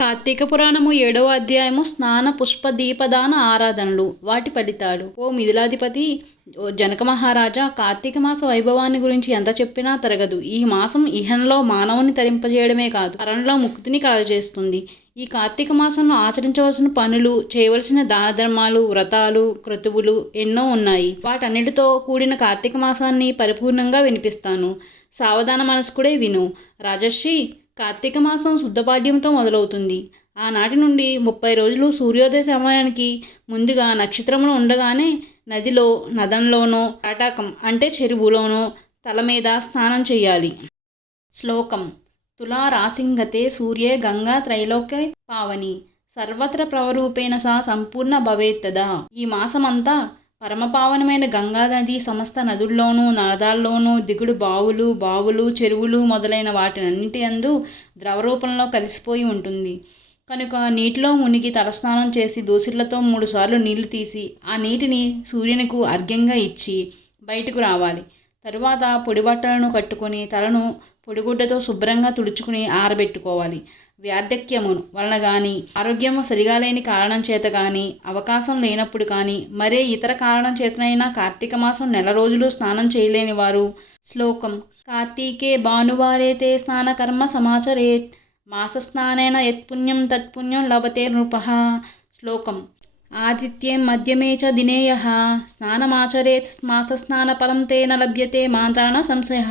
కార్తీక పురాణము 7వ అధ్యాయము స్నాన పుష్ప దీపదాన ఆరాధనలు వాటి ఫలితాలు. ఓ మిథిలాధిపతి, ఓ జనక మహారాజా, కార్తీక మాస వైభవాన్ని గురించి ఎంత చెప్పినా తరగదు. ఈ మాసం ఇహంలో మానవుని తరింపజేయడమే కాదు, పరంలో ముక్తిని కలగజేస్తుంది. ఈ కార్తీక మాసంలో ఆచరించవలసిన పనులు, చేయవలసిన దాన ధర్మాలు, వ్రతాలు, క్రతువులు ఎన్నో ఉన్నాయి. వాటన్నిటితో కూడిన కార్తీక మాసాన్ని పరిపూర్ణంగా వినిపిస్తాను. సావధాన మనస్కుడే విను. రాజర్షి, కార్తీక మాసం శుద్ధపాడ్యంతో మొదలవుతుంది. ఆనాటి నుండి 30 రోజులు సూర్యోదయ సమయానికి ముందుగా నక్షత్రములు ఉండగానే నదిలో, నదంలోనో, తటాకం అంటే చెరువులోనో తల మీద స్నానం చేయాలి. శ్లోకం: తులా రాసింగతే సూర్యే గంగా త్రైలోక్య పావని సర్వత్ర ప్రవరూపేణ సా సంపూర్ణ భవేత్తదా. ఈ మాసమంతా పరమపావనమైన గంగానది సమస్త నదుల్లోనూ, నదాల్లోనూ, దిగుడు బావులు, చెరువులు మొదలైన వాటినన్నిటి యందు ద్రవరూపంలో కలిసిపోయి ఉంటుంది. కనుక నీటిలో మునిగి తలస్నానం చేసి దోసిళ్లతో 3 సార్లు నీళ్లు తీసి ఆ నీటిని సూర్యునికు అర్ఘ్యంగా ఇచ్చి బయటకు రావాలి. తరువాత పొడి బట్టలను కట్టుకొని తలను పొడిగుడ్డతో శుభ్రంగా తుడుచుకుని ఆరబెట్టుకోవాలి. వార్ధక్యము వలన కానీ, ఆరోగ్యము సరిగా లేని కారణం చేత కానీ, అవకాశం లేనప్పుడు కానీ, మరే ఇతర కారణం చేతనైనా కార్తీక మాసం నెల రోజులు స్నానం చేయలేని వారు. శ్లోకం: కార్తీకే భానువారేతే స్నానకర్మ సమాచరేత్ మాసస్నానేన యత్పుణ్యం తత్పుణ్యం లభతే నృపః. శ్లోకం: ఆదిత్యే మధ్యమే చ దినే యః స్నానమాచరేత్ మాసస్నానఫలం తేన లభ్యతే మాత్రాన సంశయః.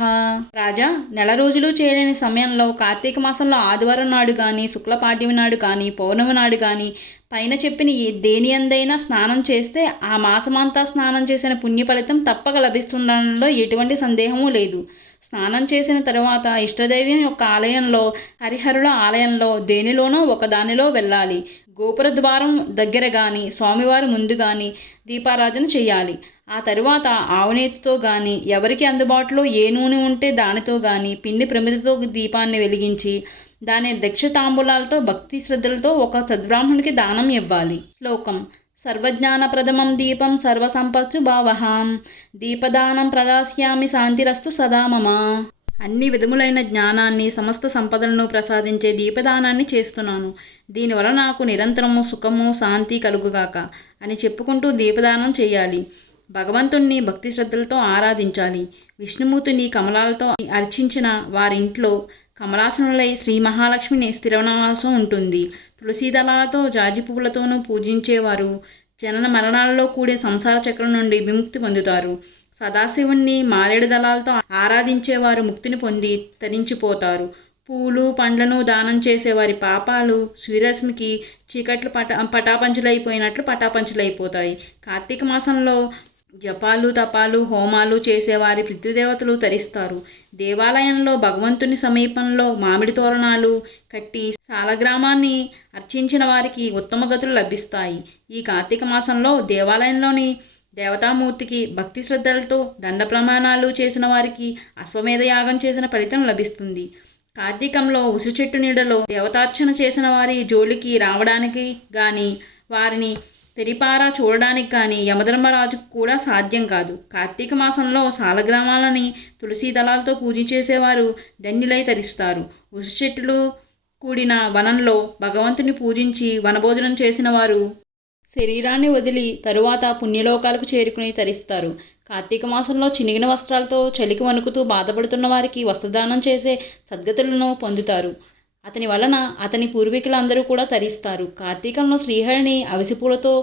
రాజా, నెల రోజులు చేయలేని సమయంలో కార్తీక మాసంలో ఆదివారం నాడు కానీ, శుక్లపాడ్యమి నాడు కానీ, పౌర్ణమి నాడు కానీ పైన చెప్పిన దేని అందైనా స్నానం చేస్తే ఆ మాసమంతా స్నానం చేసిన పుణ్య ఫలితం తప్పక లభిస్తుండడంలో ఎటువంటి సందేహము లేదు. స్నానం చేసిన తరువాత ఇష్టదైవం యొక్క ఆలయంలో, హరిహరుల ఆలయంలో దేనిలోనో ఒకదానిలో వెళ్ళాలి. గోపుర ద్వారం దగ్గర కానీ, స్వామివారి ముందు కానీ దీపారాధన చేయాలి. ఆ తరువాత ఆవునేతితో కానీ, ఎవరికి అందుబాటులో ఏ నూనె ఉంటే దానితో కానీ పిండి ప్రమిదతో దీపాన్ని వెలిగించి దాని దక్ష తాంబూలాలతో భక్తి శ్రద్ధలతో ఒక సద్బ్రాహ్మణునికి దానం ఇవ్వాలి. శ్లోకం: సర్వజ్ఞానప్రదమం దీపం సర్వసంపత్సు భావహాం దీపదానం ప్రదాస్యామి శాంతిరస్తు సదా మమ. అన్ని విధములైన జ్ఞానాన్ని, సమస్త సంపదలను ప్రసాదించే దీపదానాన్ని చేస్తున్నాను. దీనివల్ల నాకు నిరంతరము సుఖము, శాంతి కలుగుగాక అని చెప్పుకుంటూ దీపదానం చేయాలి. భగవంతుణ్ణి భక్తి శ్రద్ధలతో ఆరాధించాలి. విష్ణుమూర్తిని కమలాలతో అర్చించిన వారింట్లో కమలాసనులై శ్రీ మహాలక్ష్మిని స్థిరనివాసం ఉంటుంది. తులసీ దళాలతో, జాజి పువ్వులతోనూ పూజించేవారు జనన మరణాలలో కూడే సంసార చక్రం నుండి విముక్తి పొందుతారు. సదాశివుణ్ణి మారేడు దళాలతో ఆరాధించేవారు ముక్తిని పొంది తరించిపోతారు. పూలు పండ్లను దానం చేసేవారి పాపాలు సూర్యరశ్మికి చీకట్లు పటాపంచులైపోయినట్లు పటాపంచులైపోతాయి. కార్తీక మాసంలో జపాలు, తపాలు, హోమాలు చేసేవారి పితృదేవతలు తరిస్తారు. దేవాలయంలో భగవంతుని సమీపంలో మామిడి తోరణాలు కట్టి సాలగ్రామాన్ని అర్చించిన వారికి ఉత్తమ గతులు లభిస్తాయి. ఈ కార్తీక మాసంలో దేవాలయంలోని దేవతామూర్తికి భక్తి శ్రద్ధలతో దండ ప్రమాణాలు చేసిన వారికి అశ్వమేధ యాగం చేసిన ఫలితం లభిస్తుంది. కార్తీకంలో ఉసి చెట్టు నీడలో దేవతార్చన చేసిన వారి జోలికి రావడానికి కానీ, వారిని తెరిపారా చూడడానికి కానీ యమధర్మరాజుకు కూడా సాధ్యం కాదు. కార్తీక మాసంలో సాలగ్రామాలని తులసీ దళాలతో పూజ చేసేవారు ధన్యులై తరిస్తారు. ఉసి చెట్టులు కూడిన వనంలో భగవంతుని పూజించి వనభోజనం చేసిన వారు శరీరాన్ని వదిలి తరువాత పుణ్యలోకాలకు చేరుకుని తరిస్తారు. కార్తీక మాసంలో చినిగిన వస్త్రాలతో చలికి వణుకుతూ బాధపడుతున్న వారికి వస్త్రదానం చేసే సద్గతులను పొందుతారు. అతని వలన అతని పూర్వీకులందరూ కూడా తరిస్తారు. కార్తీకంలో శ్రీహరిని అవిసిపూలతో,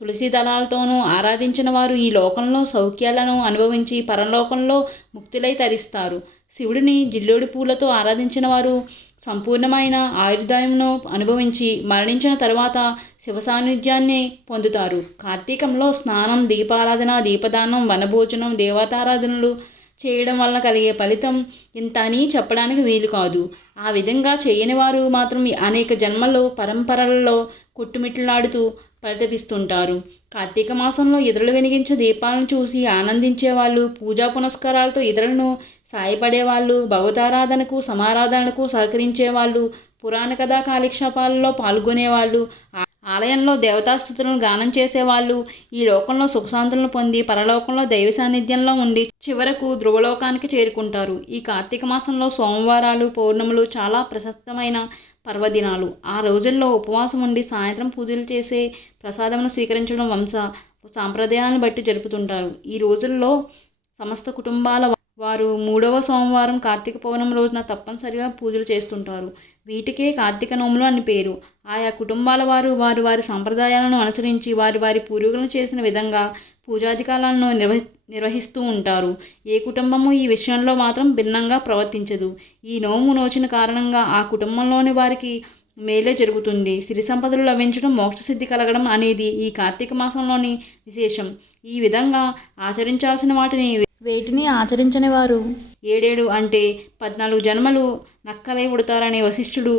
తులసి దళాలతోనూ ఆరాధించిన వారు ఈ లోకంలో సౌఖ్యాలను అనుభవించి పరలోకంలో ముక్తులై తరిస్తారు. శివుడిని జిల్లోడి పూలతో ఆరాధించిన వారు సంపూర్ణమైన ఆయుర్దాయంను అనుభవించి మరణించిన తర్వాత శివ సాన్నిధ్యాన్ని పొందుతారు. కార్తీకంలో స్నానం, దీపారాధన, దీపదానం, వనభోజనం, దేవతారాధనలు చేయడం వల్ల కలిగే ఫలితం ఇంత అని చెప్పడానికి వీలు కాదు. ఆ విధంగా చేయని వారు మాత్రం అనేక జన్మల్లో పరంపరలలో కొట్టుమిట్లాడుతూ పరితపిస్తుంటారు. కార్తీక మాసంలో ఇతరులు వెలిగించే దీపాలను చూసి ఆనందించేవాళ్ళు, పూజా పునస్కారాలతో ఇతరులను సాయపడేవాళ్ళు, భగవతారాధనకు సమారాధనకు సహకరించేవాళ్ళు, పురాణ కథా కాలక్షేపాలలో పాల్గొనేవాళ్ళు, ఆలయంలో దేవతాస్తుతులను గానం చేసేవాళ్ళు ఈ లోకంలో సుఖశాంతులను పొంది పరలోకంలో దైవ సాన్నిధ్యంలో ఉండి చివరకు ధ్రువలోకానికి చేరుకుంటారు. ఈ కార్తీక మాసంలో సోమవారాలు, పౌర్ణములు చాలా ప్రశస్తమైన పర్వదినాలు. ఆ రోజుల్లో ఉపవాసం ఉండి సాయంత్రం పూజలు చేసే ప్రసాదమును స్వీకరించడం సాంప్రదాయాన్ని బట్టి జరుపుతుంటారు. ఈ రోజుల్లో సమస్త కుటుంబాల వారు 3వ సోమవారం కార్తీక పౌర్ణమి రోజున తప్పనిసరిగా పూజలు చేస్తుంటారు. వీటికే కార్తీక నోములు అని పేరు. ఆయా కుటుంబాల వారు వారి వారి సంప్రదాయాలను అనుసరించి వారి వారి పూర్వీకులు చేసిన విధంగా పూజాధికాలను నిర్వహిస్తూ ఉంటారు. ఏ కుటుంబము ఈ విషయంలో మాత్రం భిన్నంగా ప్రవర్తించదు. ఈ నోము నోచిన కారణంగా ఆ కుటుంబంలోని వారికి మేలే జరుగుతుంది. సిరి సంపదలు లభించడం, మోక్షసిద్ధి కలగడం అనేది ఈ కార్తీక మాసంలోని విశేషం. ఈ విధంగా ఆచరించాల్సిన వాటిని వేటిని ఆచరించని వారు 7 అంటే 14 జన్మలు నక్కలై పుడతారని వశిష్ఠుడు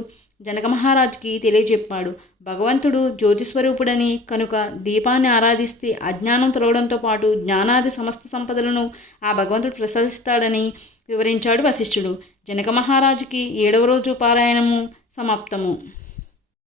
జనక మహారాజుకి తెలియజెప్పాడు. భగవంతుడు జ్యోతిస్వరూపుడని కనుక దీపాన్ని ఆరాధిస్తే అజ్ఞానం తొలగడంతో పాటు జ్ఞానాది సమస్త సంపదలను ఆ భగవంతుడు ప్రసాదిస్తాడని వివరించాడు వశిష్ఠుడు. జనక మహారాజుకి 7వ రోజు పారాయణము సమాప్తము.